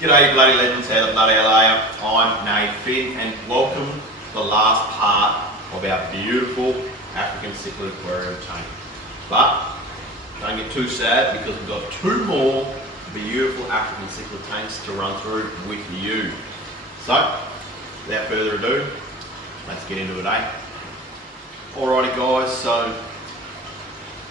G'day you bloody legends, how the bloody hell are you? I'm Nathan and welcome to the last part of our beautiful African cichlid aquarium tank. But don't get too sad because we've got two more beautiful African cichlid tanks to run through with you. So, without further ado, let's get into it, eh? Alrighty guys, so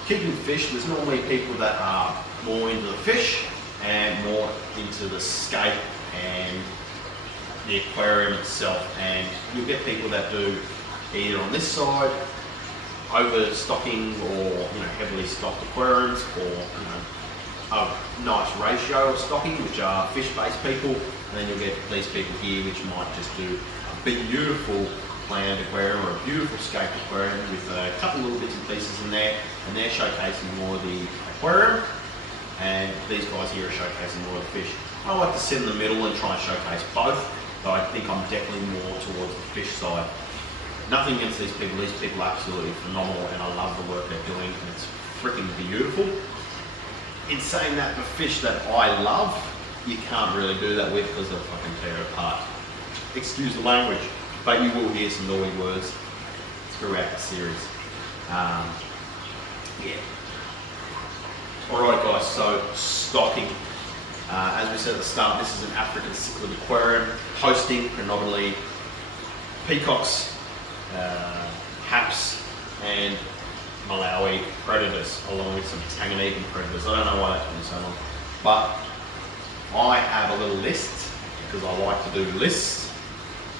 keeping fish, there's normally people that are more into the fish and more into the scape and the aquarium itself, and you'll get people that do either on this side overstocking or heavily stocked aquariums, or a nice ratio of stocking, which are fish-based people, and then you'll get these people here which might just do a beautiful planned aquarium or a beautiful scape aquarium with a couple little bits and pieces in there, and they're showcasing more of the aquarium, and these guys here are showcasing more of the fish. I like to sit in the middle and try and showcase both, but I think I'm definitely more towards the fish side. Nothing against these people are absolutely phenomenal and I love the work they're doing and it's freaking beautiful. In saying that, the fish that I love, you can't really do that with because they'll fucking tear it apart. Excuse the language, but you will hear some naughty words throughout the series. Yeah. Alright guys, so stocking. As we said at the start, this is an African cichlid aquarium hosting predominantly peacocks, haps and Malawi predators, along with some Tanganyikan predators. I don't know why that took me so long, but I have a little list because I like to do lists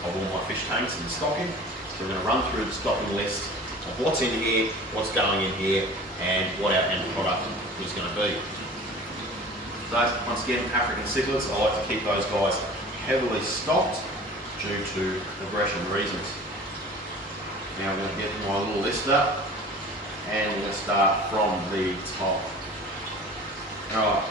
of all my fish tanks and the stocking. So we're going to run through the stocking list of what's in here, what's going in here, and what our end product is going to be. So once again, African cichlids, I like to keep those guys heavily stocked due to aggression reasons. Now I'm going to get my little list up and we're going to start from the top. Alright,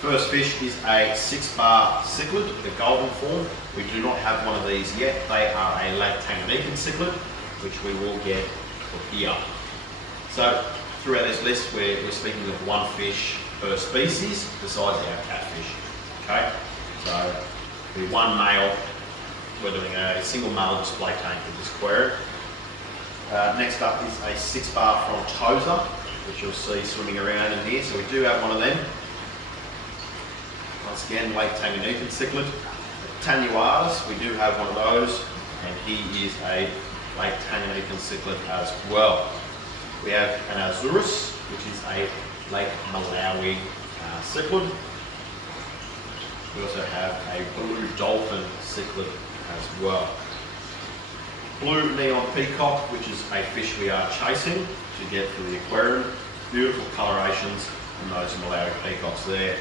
first fish is a 6-bar cichlid, the golden form. We do not have one of these yet. They are a Lake Tanganyikan cichlid, which we will get for here. So throughout this list, we're speaking of one fish per species besides our catfish. Okay, so the one male, we're doing a single male display tank with this aquarium. Next up is a 6-bar frontosa, which you'll see swimming around in here. So we do have one of them. Once again, Lake Tanganyikan cichlid. Tanuatus, we do have one of those, and he is a Lake Tanganyikan cichlid as well. We have an Azurus, which is a Lake Malawi cichlid. We also have a blue dolphin cichlid as well. Blue neon peacock, which is a fish we are chasing to get for the aquarium. Beautiful colorations and those Malawi peacocks there.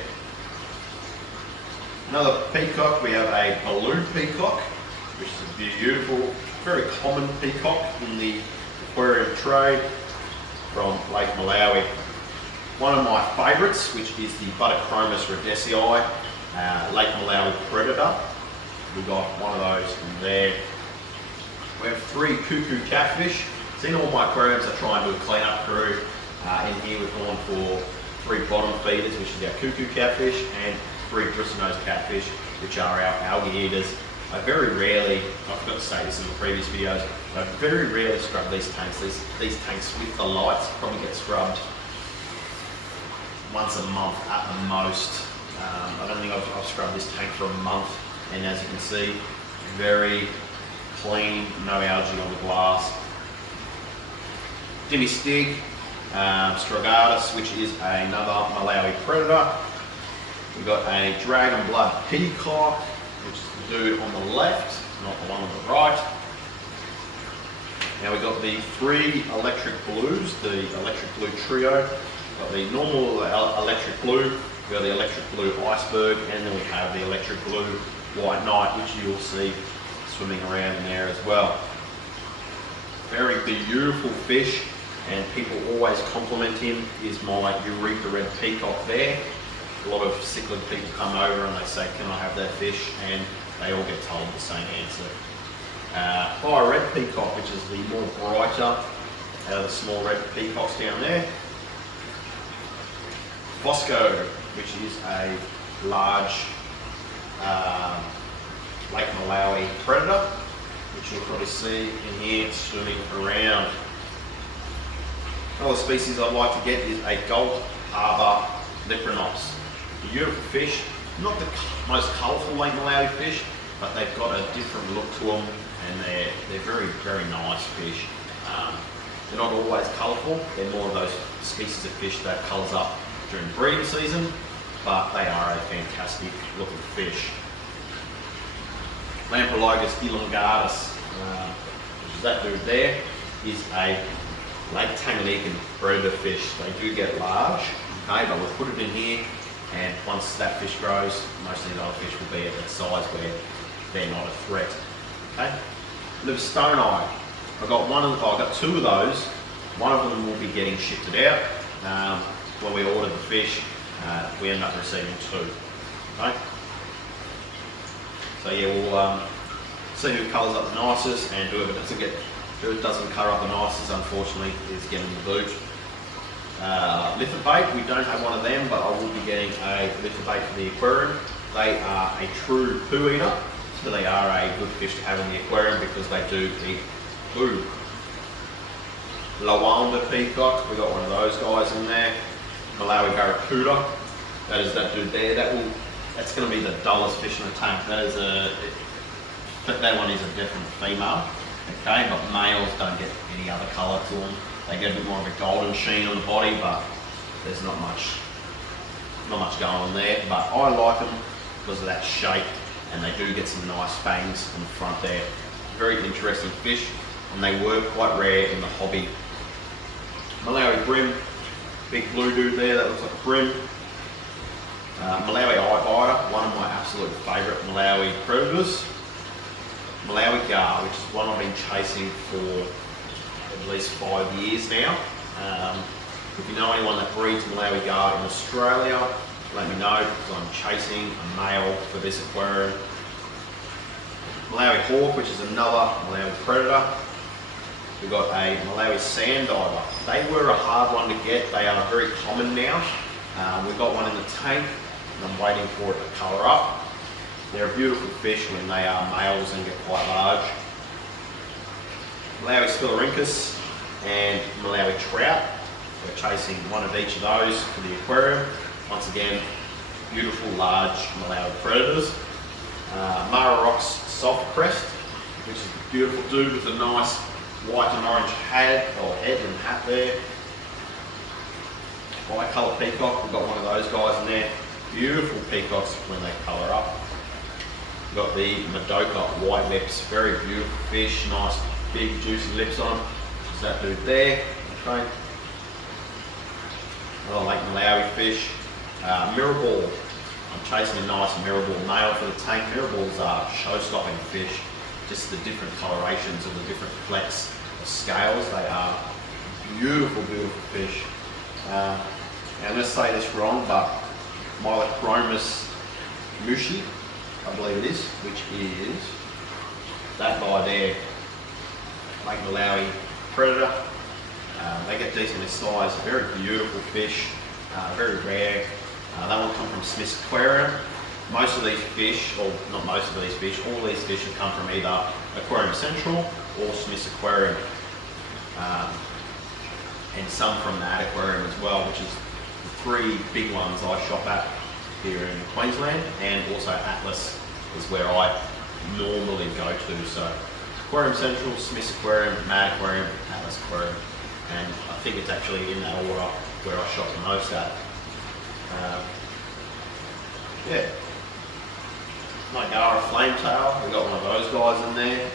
Another peacock, we have a blue peacock, which is a beautiful, very common peacock in the aquarium trade from Lake Malawi. One of my favourites, which is the Butterchromis rhodesii, Lake Malawi predator. We've got one of those in there. We have 3 cuckoo catfish. So in all my aquariums I try and do a clean-up crew. In here we've gone for 3 bottom feeders, which is our cuckoo catfish, and 3 bristlenose catfish, which are our algae eaters. I very rarely, I forgot to say this in the previous videos, but I very rarely scrub these tanks. These tanks with the lights probably get scrubbed once a month at the most. I don't think I've scrubbed this tank for a month, and as you can see, very clean, no algae on the glass. Demistig, Strogatus, which is another Malawi predator. We've got a dragon blood peacock, which is the dude on the left, not the one on the right. Now we've got the 3 electric blues, the electric blue trio. We've got the normal electric blue, we've got the electric blue iceberg, and then we have the electric blue white knight, which you'll see swimming around in there as well. Very beautiful fish, and people always compliment him, is my Eureka red peacock there. A lot of cichlid people come over and they say, can I have that fish? And they all get told the same answer. Fire red peacock, which is the more brighter out of the small red peacocks down there. Fosco, which is a large Lake Malawi predator, which you'll probably see in here swimming around. Another species I'd like to get is a Gold Harbour Lipronops. Beautiful fish, not the most colourful Lake Malawi fish, but they've got a different look to them, and they're very, very nice fish. They're not always colourful, they're more of those species of fish that colours up during breeding season, but they are a fantastic looking fish. Lamprologus elongatus, which is that dude there, is a Lake Tanganyika predator fish. They do get large, okay, but we've put it in here, and once that fish grows, most of these other fish will be at that size where they're not a threat. Okay, live stone eye. I've got two of those. One of them will be getting shifted out. When we order the fish, we end up receiving two. Okay. So yeah, we'll see who colours up the nicest, and whoever doesn't colour up the nicest, unfortunately, is getting the boot. Lithorbait, we don't have one of them, but I will be getting a lithorbait for the aquarium. They are a true poo eater, so they are a good fish to have in the aquarium because they do eat poo. Lawanda peacock, we got one of those guys in there. Malawi barracuda, that is that dude there. That's going to be the dullest fish in the tank. That one is a definite female. Okay, but males don't get any other colour to them. They get a bit more of a golden sheen on the body, but there's not much going on there. But I like them because of that shape, and they do get some nice fangs on the front there. Very interesting fish, and they were quite rare in the hobby. Malawi brim, big blue dude there that looks like a brim. Malawi eye biter, one of my absolute favourite Malawi predators. Malawi gar, which is one I've been chasing for at least 5 years now. If you know anyone that breeds Malawi gar in Australia, let me know, because I'm chasing a male for this aquarium. Malawi hawk, which is another Malawi predator. We've got a Malawi sand diver. They were a hard one to get. They are very common now. We've got one in the tank, and I'm waiting for it to colour up. They're a beautiful fish when they are males and get quite large. Malawi spilorhynchus and Malawi trout. We're chasing one of each of those for the aquarium. Once again, beautiful large Malawi predators. Mara Rock's soft crest, which is a beautiful dude with a nice white and orange head and hat there. Bicolour peacock, we've got one of those guys in there. Beautiful peacocks when they colour up. We've got the Madoka white lips, very beautiful fish, nice big juicy lips on them. There's that dude there. Okay. Another Lake Malawi fish. Mirrorball. I'm chasing a nice mirrorball male for the tank. Mirrorballs are show-stopping fish. Just the different colorations of the different flecks of scales. They are beautiful, beautiful fish. And let's say this wrong, but Mylochromis mushi, I believe it is, which is that guy there, Lake Malawi predator. They get decently sized, very beautiful fish, very rare. That one come from Smith's Aquarium. Most of these fish, or not most of these fish, all these fish have come from either Aquarium Central or Smith's Aquarium. And some from that aquarium as well, which is the three big ones I shop at here in Queensland, and also Atlas is where I normally go to. So Aquarium Central, Smith's Aquarium, Mad Aquarium, Atlas Aquarium, and I think it's actually in that order where I shop the most at. Yeah. Nigara Flametail, we've got one of those guys in there.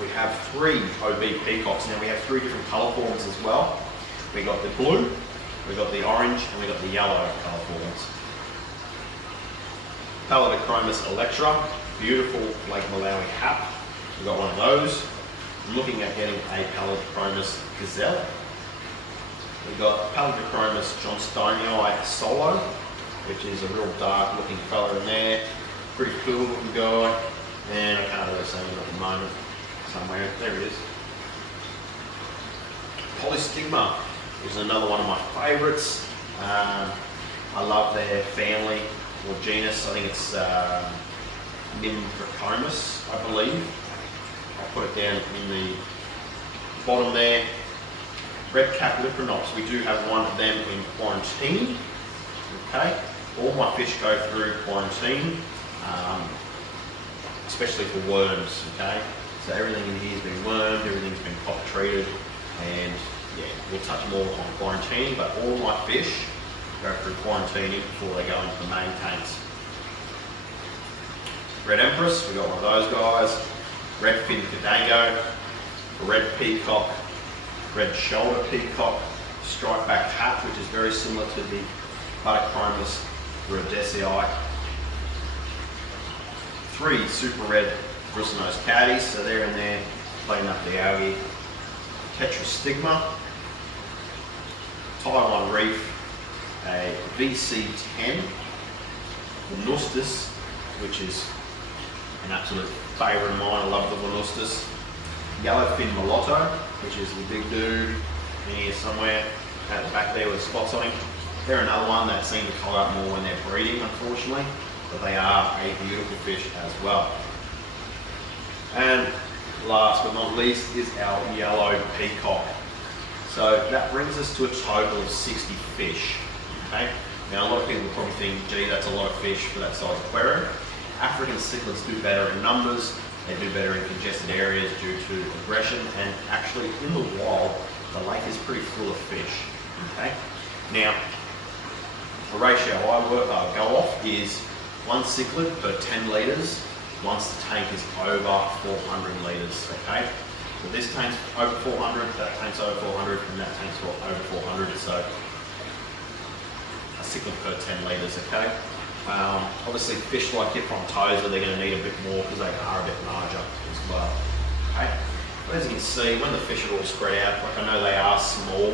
We have three OB peacocks. Now we have three different colour forms as well. We got the blue, we got the orange, and we got the yellow colour forms. Pallidochromis electra, beautiful Lake Malawi cap. We've got one of those. I'm looking at getting a Pallidochromis gazelle. We've got Pallidochromis johnstonii solo, which is a real dark looking fella in there. Pretty cool looking guy. And I can't really see him at the moment. Somewhere, there it is. Polystigma is another one of my favourites. I love their family. or genus. I think it's Nimbricomus, I believe. I'll put it down in the bottom there. Red-capped Lipronops, we do have one of them in quarantine. Okay, all my fish go through quarantine, especially for worms. Okay, so everything in here has been wormed, everything's been pop treated, and yeah, we'll touch more on quarantining, but all my fish go through quarantining before they go into the main tanks. Red Empress, we got one of those guys. Red fin Cadango, red peacock, red shoulder peacock, striped back hat, which is very similar to the Aquariums rhodesii. 3 super red bristlenose caddies, so they're in there cleaning up the algae. Tetrastigma, Taiwan reef, a VC10, Venustus, which is an absolute favourite of mine. I love the Venustus. Yellowfin mulatto, which is the big dude in here somewhere at the back there with spots on him. They're another one that seem to colour up more when they're breeding, unfortunately, but they are a beautiful fish as well. And last but not least is our yellow peacock. So that brings us to a total of 60 fish. Okay. Now a lot of people probably think, gee, that's a lot of fish for that size aquarium. African cichlids do better in numbers. They do better in congested areas due to aggression, and actually in the wild, the lake is pretty full of fish. Okay. Now, the ratio I go off is 1 cichlid per 10 litres once the tank is over 400 litres. Okay. So this tank's over 400, that tank's over 400, and that tank's over 400. So a cichlid per 10 litres. Okay. Obviously fish like Yprontosa, they're going to need a bit more because they are a bit larger as well. Okay. But as you can see, when the fish are all spread out, like I know they are small,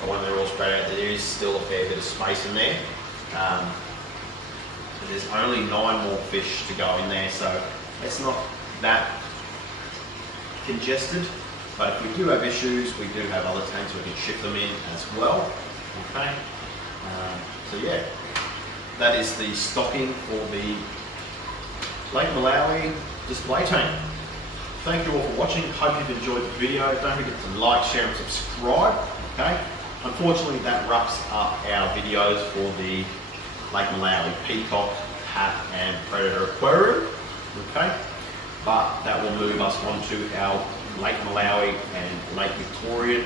but when they're all spread out, there is still a fair bit of space in there. There's only 9 more fish to go in there, so it's not that congested. But if we do have issues, we do have other tanks we can shift them in as well. Okay. So yeah. That is the stocking for the Lake Malawi display tank. Thank you all for watching. Hope you've enjoyed the video. Don't forget to like, share and subscribe. Okay. Unfortunately, that wraps up our videos for the Lake Malawi peacock, hat and predator aquarium. Okay. But that will move us on to our Lake Malawi and Lake Victorian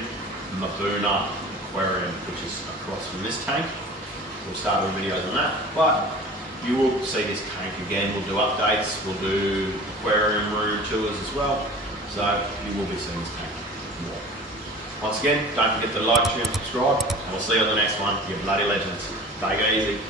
Mabuna aquarium, which is across from this tank. We'll start doing videos on that, but you will see this tank again. We'll do updates, we'll do aquarium room tours as well, so you will be seeing this tank more. Once again, don't forget to like, share and subscribe, and we'll see you on the next one. You bloody legends. Take it easy.